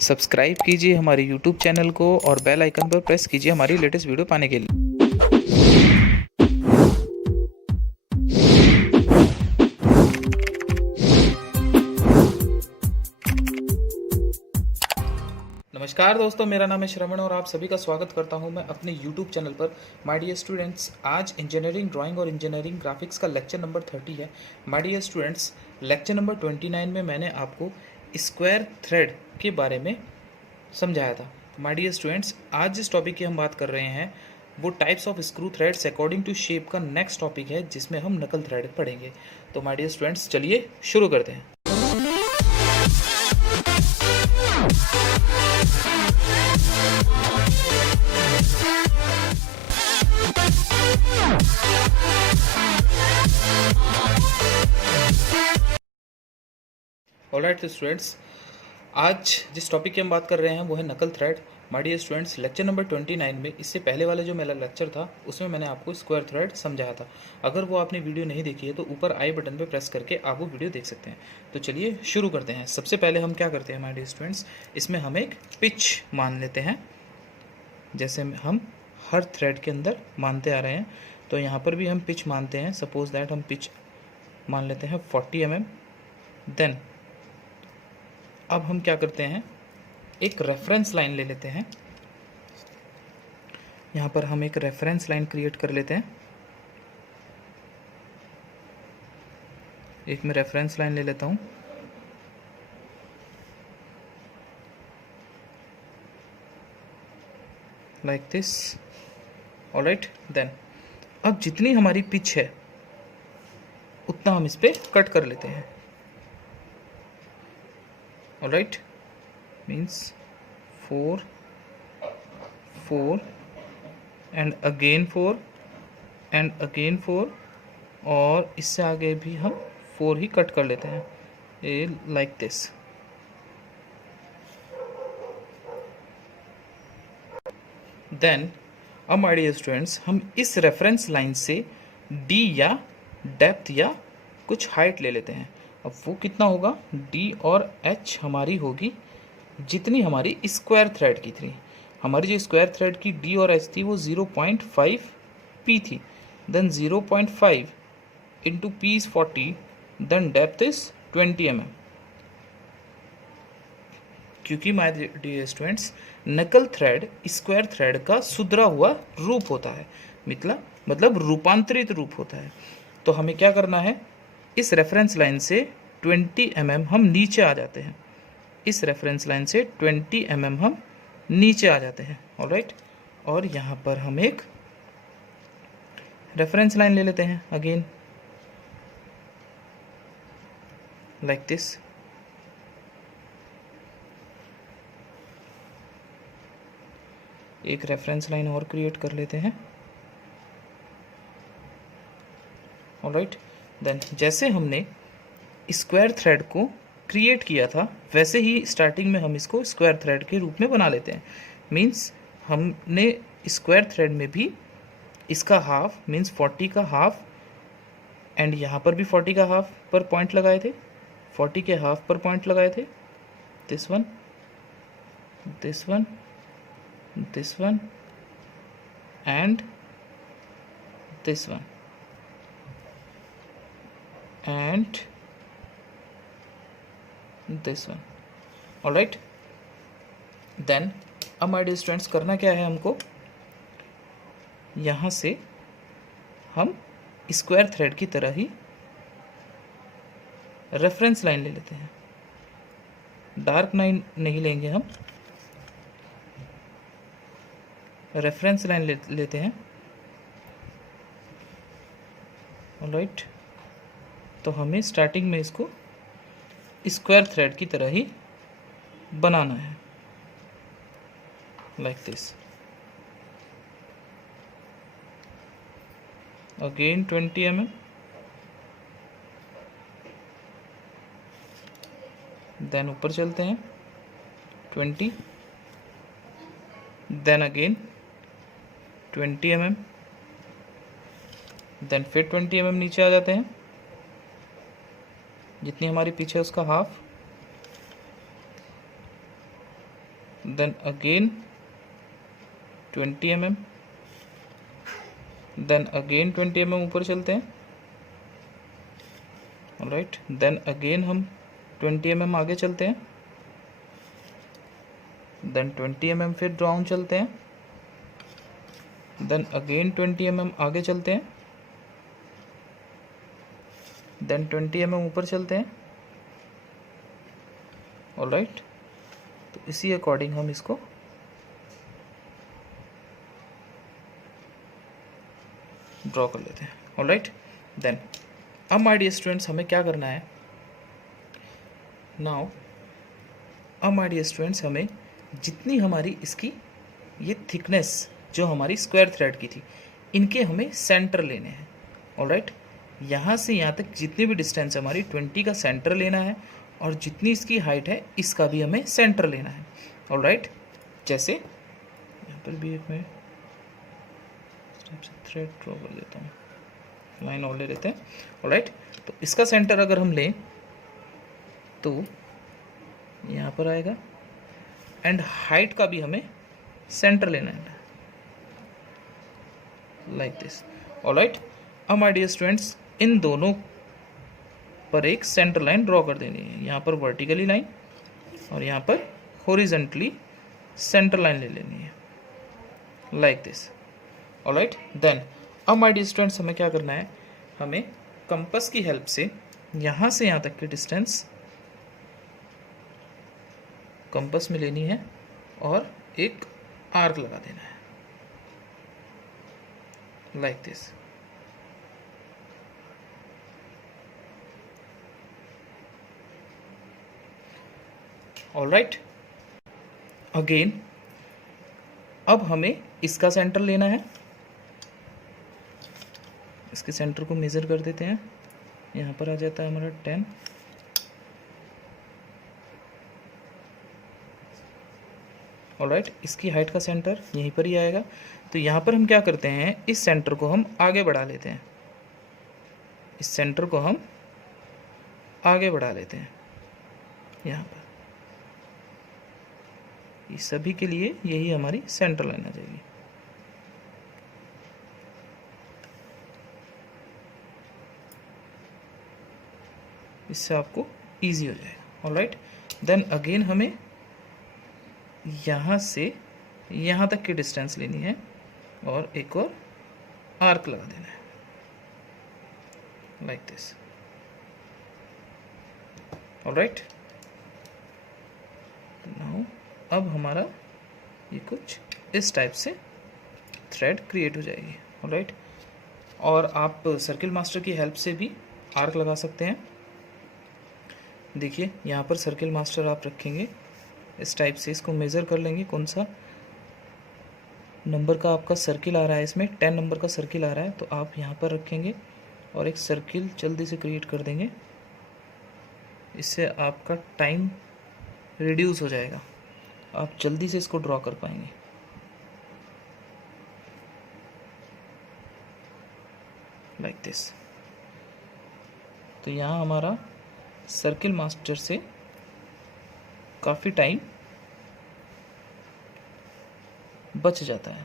Subscribe कीजिए हमारे YouTube channel को और बेल आइकन पर प्रेस कीजिए हमारी लेटेस्ट वीडियो पाने के लिए। नमस्कार दोस्तों, मेरा नाम है श्रवण और आप सभी का स्वागत करता हूं मैं अपने YouTube चैनल पर। माय डियर स्टूडेंट्स, आज इंजीनियरिंग ड्राइंग और इंजीनियरिंग ग्राफिक्स का लेक्चर नंबर 30 है। My dear students, lecture number 29 में मैंने आपको स्क्वायर थ्रेड के बारे में समझाया था। माय डियर स्टूडेंट्स, आज जिस टॉपिक की हम बात कर रहे हैं वो types of screw threads according to shape का नेक्स्ट टॉपिक है, जिसमें हम नकल थ्रेड पढ़ेंगे। तो माय डियर स्टूडेंट्स, चलिए शुरू करते हैं। ऑलराइट स्टूडेंट्स, आज जिस टॉपिक की हम बात कर रहे हैं वो है knuckle thread. My dear students, lecture number 29 में, इससे पहले वाला जो मेरा लेक्चर था उसमें मैंने आपको स्क्वायर थ्रेड समझाया था। अगर वो आपने वीडियो नहीं देखी है तो ऊपर आई बटन पे प्रेस करके आप वो वीडियो देख सकते हैं। तो चलिए शुरू करते हैं। सबसे पहले हम क्या करते हैं माय डियर स्टूडेंट्स, इसमें हम एक पिच मान लेते हैं, जैसे हम हर थ्रेड के अंदर मानते आ रहे हैं। तो यहाँ पर भी हम पिच मानते हैं। सपोज दैट हम पिच मान लेते हैं 40 mm। देन अब हम क्या करते हैं, एक रेफरेंस लाइन ले लेते हैं। यहाँ पर हम एक रेफरेंस लाइन क्रिएट कर लेते हैं। एक मैं रेफरेंस लाइन ले लेता हूँ। Like this. ऑलराइट, देन अब जितनी हमारी पिच है उतना हम इस पर कट कर लेते हैं। Alright, means 4 4 and again 4 and again 4, और इससे आगे भी हम 4 ही कट कर लेते हैं, ये लाइक दिस। देन अब माय डियर स्टूडेंट्स, हम इस रेफरेंस लाइन से डी या डेप्थ या कुछ हाइट ले लेते हैं। अब वो कितना होगा, डी और एच हमारी होगी जितनी हमारी स्क्वायर थ्रेड की थी। हमारी जो स्क्वायर थ्रेड की डी और एच थी वो 0.5 पी थी। Then 0.5 into p is 40, then depth is 20 mm। क्योंकि my dear students, knuckle thread square thread का सुधरा हुआ रूप होता है, मतलब रूपांतरित रूप होता है। तो हमें क्या करना है, इस रेफरेंस लाइन से 20 mm हम नीचे आ जाते हैं। इस रेफरेंस लाइन से 20 mm हम नीचे आ जाते हैं। ऑलराइट, और यहाँ पर हम एक रेफरेंस लाइन ले लेते हैं अगेन, लाइक दिस। एक रेफरेंस लाइन और क्रिएट कर लेते हैं। ऑलराइट, देन जैसे हमने स्क्वायर थ्रेड को क्रिएट किया था वैसे ही स्टार्टिंग में हम इसको स्क्वायर थ्रेड के रूप में बना लेते हैं। मीन्स हमने स्क्वायर थ्रेड में भी इसका हाफ मीन्स 40 का हाफ, एंड यहाँ पर भी 40 का हाफ पर पॉइंट लगाए थे, 40 के हाफ पर पॉइंट लगाए थे। This one, this one, this one and this one and this one. Alright, then अब माय डियर स्टूडेंट्स, करना क्या है हमको, यहाँ से हम स्क्वायर थ्रेड की तरह ही रेफरेंस लाइन ले लेते हैं। डार्क लाइन नहीं लेंगे हम, रेफरेंस लाइन लेते हैं। ऑलराइट, तो हमें स्टार्टिंग में इसको स्क्वायर थ्रेड की तरह ही बनाना है, like this. Again 20 mm, then ऊपर चलते हैं 20, देन अगेन 20 mm, देन फिर 20 mm नीचे आ जाते हैं, जितनी हमारी पीछे उसका half, then again 20 mm, then again 20 mm ऊपर चलते हैं, ऑलराइट। देन अगेन हम 20 mm आगे चलते हैं, देन 20 mm फिर डाउन चलते हैं, देन अगेन 20 mm आगे चलते हैं, देन 20 mm ऊपर चलते हैं, ऑलराइट। तो इसी अकॉर्डिंग हम इसको ड्रॉ कर लेते हैं, ऑलराइट। देन अब माय डियर स्टूडेंट्स हमें क्या करना है नाउ, अब माय डियर स्टूडेंट्स हमें जितनी हमारी इसकी ये थिकनेस जो हमारी स्क्वायर थ्रेड की थी, इनके हमें सेंटर लेने हैं, ऑलराइट। यहाँ से यहाँ तक जितनी भी डिस्टेंस हमारी 20 का सेंटर लेना है, और जितनी इसकी हाइट है इसका भी हमें सेंटर लेना है, ऑलराइट। जैसे यहाँ पर भी एक मैं थ्रेड ड्रॉ कर देता हूँ, लाइन और ले लेते हैं, ऑलराइट। तो इसका सेंटर अगर हम लें तो यहाँ पर आएगा, एंड हाइट का भी हमें सेंटर लेना है, लाइक दिस, ऑलराइट। अब माय डियर स्टूडेंट्स इन दोनों पर एक सेंटर लाइन ड्रॉ कर देनी है, यहाँ पर वर्टिकली लाइन और यहाँ पर हॉरिजॉन्टली सेंटर लाइन ले लेनी है, लाइक दिस, ऑलराइट। देन अब माय डियर स्टूडेंट्स हमें क्या करना है, हमें कंपास की हेल्प से यहाँ से यहाँ तक की डिस्टेंस कंपास में लेनी है और एक आर्क लगा देना है, लाइक दिस, ऑलराइट। अगेन अब हमें इसका सेंटर लेना है, इसके सेंटर को मेज़र कर देते हैं, यहाँ पर आ जाता है हमारा 10, ऑलराइट। इसकी हाइट का सेंटर यहीं पर ही आएगा। तो यहाँ पर हम क्या करते हैं, इस सेंटर को हम आगे बढ़ा लेते हैं, इस सेंटर को हम आगे बढ़ा लेते हैं यहाँ पर, ये सभी के लिए यही हमारी सेंटर लाइन आ जाएगी, इससे आपको इजी हो जाएगा, ऑलराइट। देन अगेन हमें यहाँ से यहाँ तक की डिस्टेंस लेनी है और एक और आर्क लगा देना है, लाइक दिस, ऑलराइट। नाउ अब हमारा ये कुछ इस टाइप से थ्रेड क्रिएट हो जाएगी, ऑलराइट। और आप सर्किल मास्टर की हेल्प से भी आर्क लगा सकते हैं। देखिए यहाँ पर सर्किल मास्टर आप रखेंगे इस टाइप से, इसको मेज़र कर लेंगे कौन सा नंबर का आपका सर्किल आ रहा है, इसमें 10 नंबर का सर्किल आ रहा है, तो आप यहाँ पर रखेंगे और एक सर्किल जल्दी से क्रिएट कर देंगे, इससे आपका टाइम रिड्यूस हो जाएगा, आप जल्दी से इसको ड्रॉ कर पाएंगे, लाइक दिस। तो यहाँ हमारा सर्किल मास्टर से काफ़ी टाइम बच जाता है,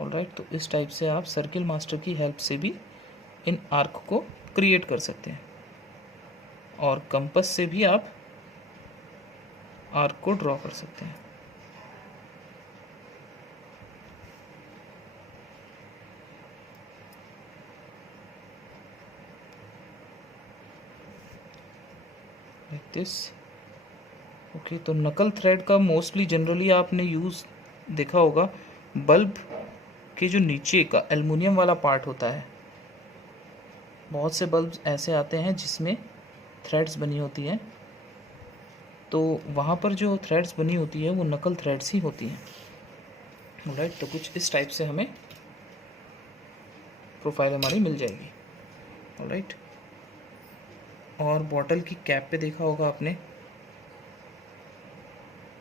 ऑलराइट। तो इस टाइप से आप सर्किल मास्टर की हेल्प से भी इन आर्क को क्रिएट कर सकते हैं, और कंपास से भी आप आर्क को ड्रॉ कर सकते हैं। Like this, okay. तो नकल थ्रेड का मोस्टली जनरली आपने यूज़ देखा होगा, बल्ब के जो नीचे का एल्युमिनियम वाला पार्ट होता है, बहुत से बल्ब ऐसे आते हैं जिसमें थ्रेड्स बनी होती हैं, तो वहाँ पर जो थ्रेड्स बनी होती है वो नकल थ्रेड्स ही होती हैं, राइट। तो कुछ इस टाइप से हमें प्रोफाइल हमारी मिल जाएगी, ऑलराइट। और बॉटल की कैप पे देखा होगा आपने,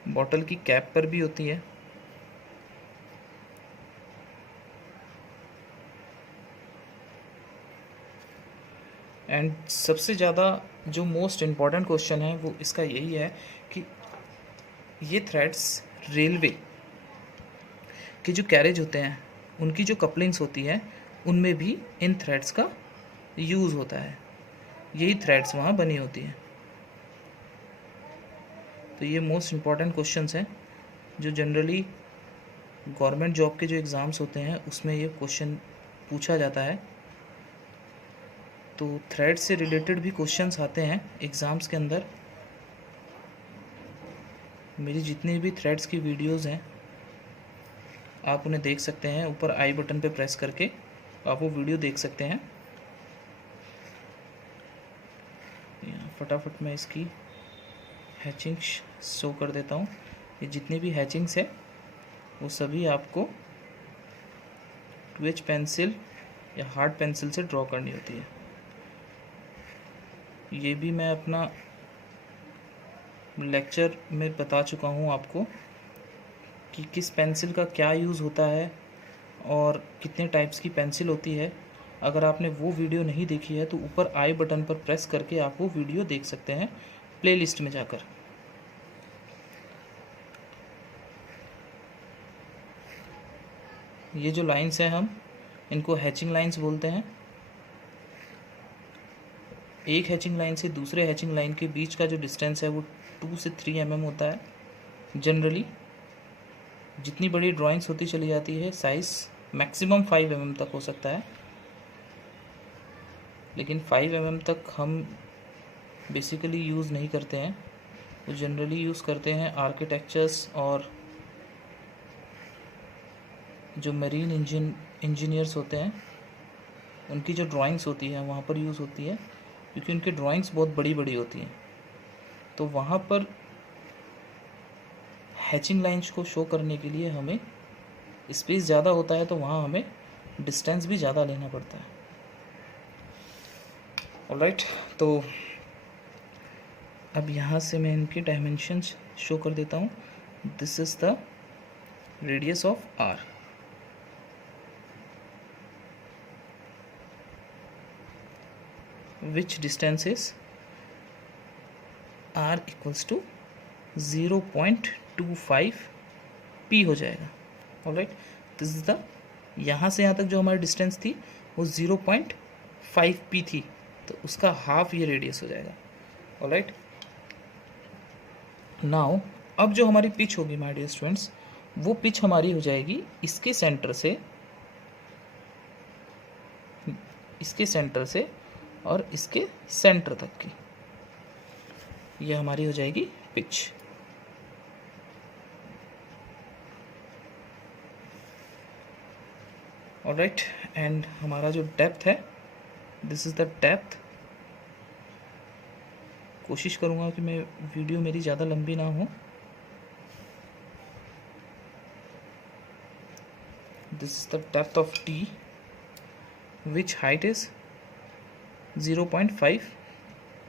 बॉटल की कैप पर भी होती है, एंड सबसे ज़्यादा जो मोस्ट इम्पॉर्टेंट क्वेश्चन है वो इसका यही है कि ये थ्रेड्स रेलवे के जो कैरेज होते हैं उनकी जो कपलिंग्स होती है उनमें भी इन थ्रेड्स का यूज़ होता है। यही थ्रेड्स वहाँ बनी होती हैं। तो ये मोस्ट इम्पॉर्टेंट क्वेश्चंस हैं जो जनरली गवर्नमेंट जॉब के जो एग्ज़ाम्स होते हैं उसमें ये क्वेश्चन पूछा जाता है। तो थ्रेड से रिलेटेड भी क्वेश्चंस आते हैं एग्ज़ाम्स के अंदर। मेरी जितनी भी थ्रेड्स की वीडियोस हैं आप उन्हें देख सकते हैं। ऊपर आई बटन पे प्रेस करके आप वो वीडियो देख सकते हैं। फटाफट मैं इसकी हैचिंग्स शो कर देता हूँ। ये जितनी भी हैचिंग्स है वो सभी आपको 2H पेंसिल या हार्ड पेंसिल से ड्रॉ करनी होती है। ये भी मैं अपना लेक्चर में बता चुका हूँ आपको कि किस पेंसिल का क्या यूज़ होता है और कितने टाइप्स की पेंसिल होती है। अगर आपने वो वीडियो नहीं देखी है तो ऊपर आई बटन पर प्रेस करके आप वो वीडियो देख सकते हैं प्लेलिस्ट में जाकर। ये जो लाइंस हैं हम इनको हैचिंग लाइंस बोलते हैं। एक हैचिंग लाइन से दूसरे हैचिंग लाइन के बीच का जो डिस्टेंस है वो 2 से 3 mm होता है। जनरली जितनी बड़ी ड्राइंग्स होती चली जाती है साइज़ मैक्सिमम 5 mm तक हो सकता है, लेकिन 5 mm तक हम बेसिकली यूज़ नहीं करते हैं। वो जनरली यूज़ करते हैं आर्किटेक्चर्स और जो मरीन इंजीनियर्स होते हैं उनकी जो ड्राइंग्स होती है वहाँ पर यूज़ होती है, क्योंकि उनकी ड्राइंग्स बहुत बड़ी बड़ी होती हैं। तो वहाँ पर हैचिंग लाइंस को शो करने के लिए हमें स्पेस ज़्यादा होता है, तो वहाँ हमें डिस्टेंस भी ज़्यादा लेना पड़ता है। ऑलराइट, तो अब यहाँ से मैं इनके डायमेंशंस शो कर देता हूँ। This is the radius of R. Which distance is r equals to 0.25 p हो जाएगा। ऑलराइट, दिस इज द, यहाँ से यहाँ तक जो हमारी डिस्टेंस थी वो 0.5 p थी, तो उसका हाफ ये रेडियस हो जाएगा। ऑलराइट, नाउ अब जो हमारी पिच होगी माय डियर स्टूडेंट्स, वो पिच हमारी हो जाएगी इसके सेंटर से और इसके सेंटर तक की। ये हमारी हो जाएगी पिच। ऑलराइट, एंड हमारा जो डेप्थ है, दिस इज द डेप्थ। कोशिश करूँगा कि मैं वीडियो मेरी ज़्यादा लंबी ना हो। This is the depth of T, which height is 0.5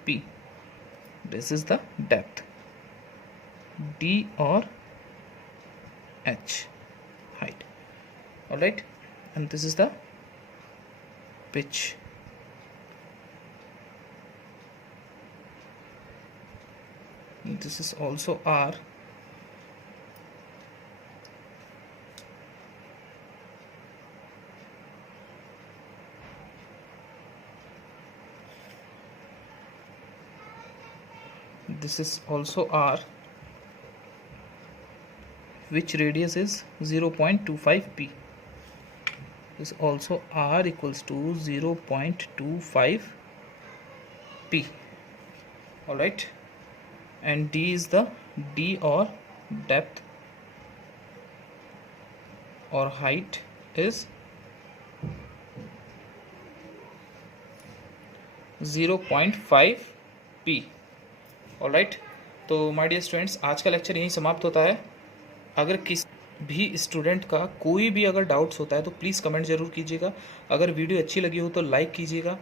p. This is the depth, d or h height. Alright, and this is the pitch. This is also r. This is also r, which radius is 0.25 p. This is also r equals to 0.25 p. Alright, and d is the d or depth or height is 0.5 p. Alright, तो my dear students, आज का lecture यहीं समाप्त होता है। अगर किस भी स्टूडेंट का कोई भी अगर डाउट्स होता है तो प्लीज़ कमेंट ज़रूर कीजिएगा। अगर वीडियो अच्छी लगी हो तो लाइक कीजिएगा,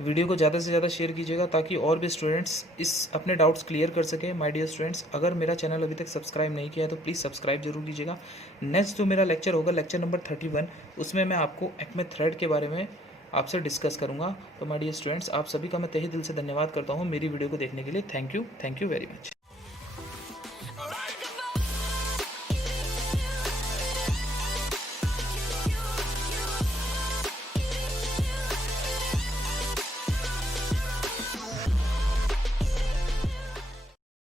वीडियो को ज़्यादा से ज़्यादा शेयर कीजिएगा ताकि और भी स्टूडेंट्स इस अपने डाउट्स क्लियर कर सकें। माय डियर स्टूडेंट्स, अगर मेरा चैनल अभी तक सब्सक्राइब नहीं किया है तो प्लीज़ सब्सक्राइब जरूर कीजिएगा। नेक्स्ट जो मेरा लेक्चर होगा, लेक्चर नंबर 31, उसमें मैं आपको एक्मे थ्रेड के बारे में आपसे डिस्कस करूंगा। तो माय डियर स्टूडेंट्स, आप सभी का मैं तहे दिल से धन्यवाद करता हूं मेरी वीडियो को देखने के लिए। Thank you very much.